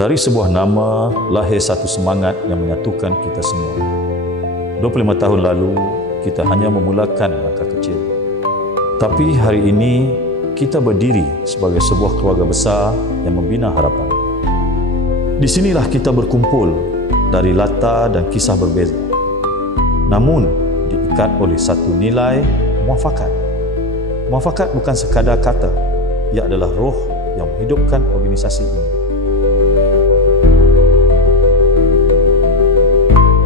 Dari sebuah nama lahir satu semangat yang menyatukan kita semua. 25 tahun lalu, kita hanya memulakan langkah kecil. Tapi hari ini, kita berdiri sebagai sebuah keluarga besar yang membina harapan. Di sinilah kita berkumpul dari latar dan kisah berbeza. Namun, diikat oleh satu nilai muafakat. Muafakat bukan sekadar kata, ia adalah roh yang menghidupkan organisasi ini.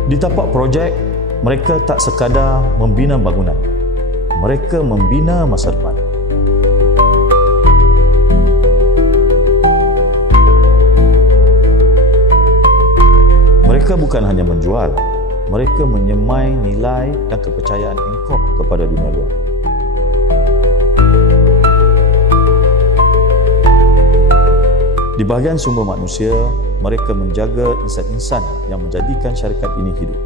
Di tapak projek, mereka tak sekadar membina bangunan. Mereka membina masa depan. Mereka bukan hanya menjual, mereka menyemai nilai dan kepercayaan Engkop kepada dunia luar. Di bahagian sumber manusia, mereka menjaga insan-insan yang menjadikan syarikat ini hidup.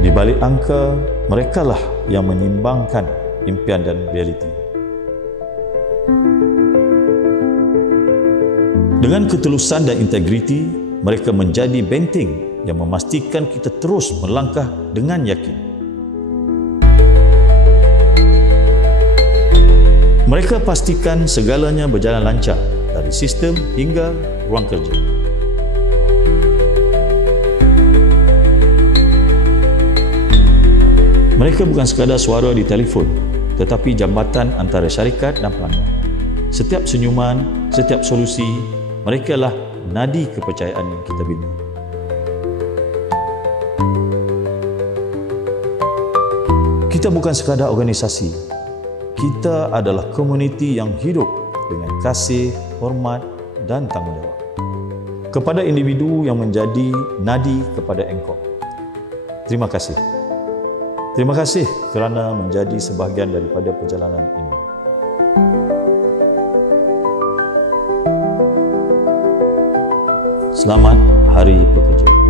Di balik angka, merekalah yang menyimbangkan impian dan realiti. Dengan ketulusan dan integriti, mereka menjadi benteng yang memastikan kita terus melangkah dengan yakin. Mereka pastikan segalanya berjalan lancar dari sistem hingga ruang kerja. Mereka bukan sekadar suara di telefon, tetapi jambatan antara syarikat dan pelanggan. Setiap senyuman, setiap solusi, mereka lah nadi kepercayaan yang kita bina. Kita bukan sekadar organisasi. Kita adalah komuniti yang hidup dengan kasih, hormat dan tanggungjawab. Kepada individu yang menjadi nadi kepada Engkop, terima kasih. Terima kasih kerana menjadi sebahagian daripada perjalanan ini. Selamat Hari Pekerja.